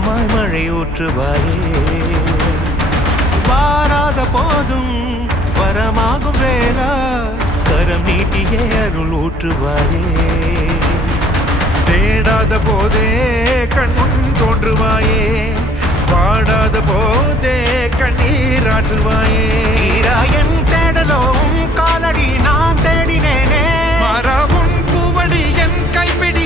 மேகமாய் மழை ஊற்றுவாயே வாராத போதும் வரமாகும் வேளா கரம் நீட்டியே அருள் ஊற்றுவாயே தேடாத போதே கண்முன் தோன்றுவாயே பாடாத போதே கண்ணீராற்றுவாயே என் தேடலும் காலடி நான் தேடினேனே மரபும் பூவடி என் கைப்பிடி